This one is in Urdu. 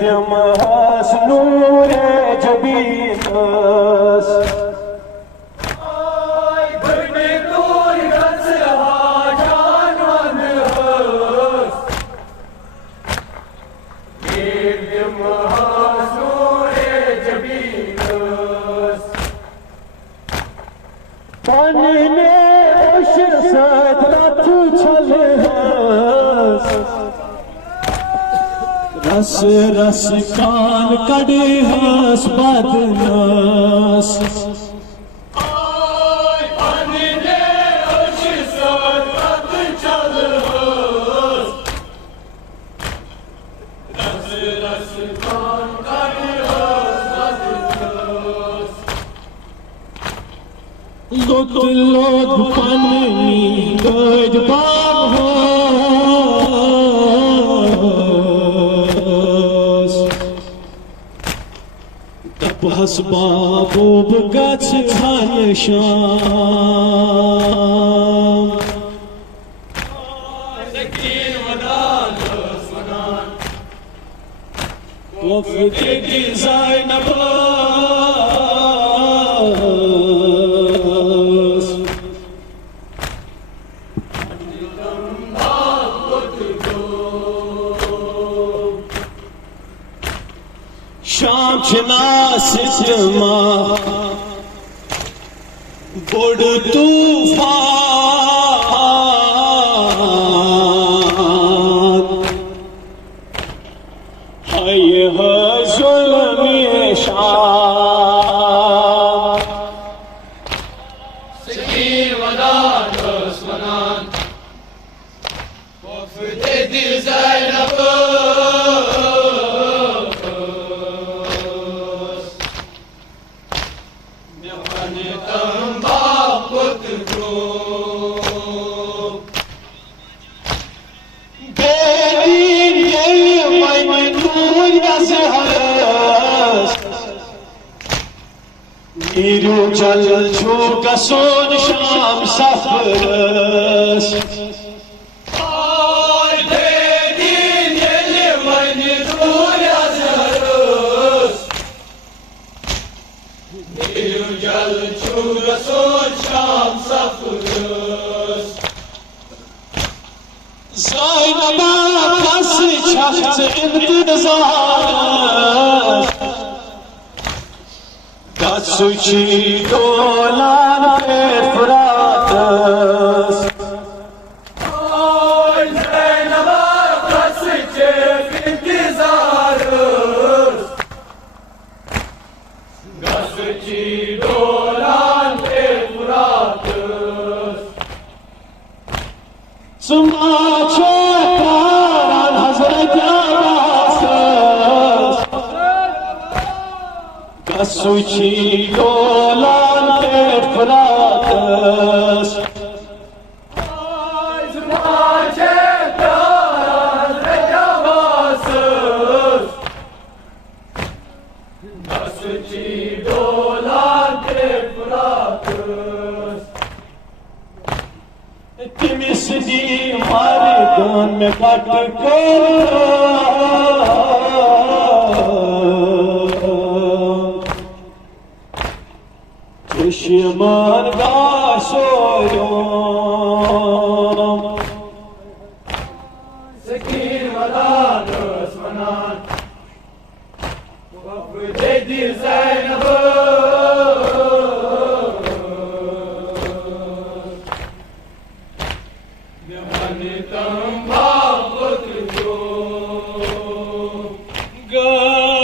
تم ہس نور جبینس پانی میں اوش سد رت چھلے رس رس کان کڑے ہس بدنس لوت لوت پانی گج باب ہوس تپس بابوب گچ ہن شام سکین ودان سنان وفد زینب شام چھنا ستما بڑ طوفان ہے ظلم شام سکین ودان دشمنان وفد دل زینب نیرو جل چھو گسون شام سفرس آی بیدین یل من دور از هرس نیرو جل چھو گسون شام سفرس زینبا پس چھخت انتظار گسوچی دولان فراتس آی زینبا گسوچی انتظارس گسوچی دولان فراتس سماچه کاران حضرت عباسس گسوچی دولان فراتس آی سماچه کاران حضرت عباسس گسوچی دولان فراتس تمس دی مردان میں کٹ کر چشمان گاشویم سکین ودان دشمنان وفد دل زینب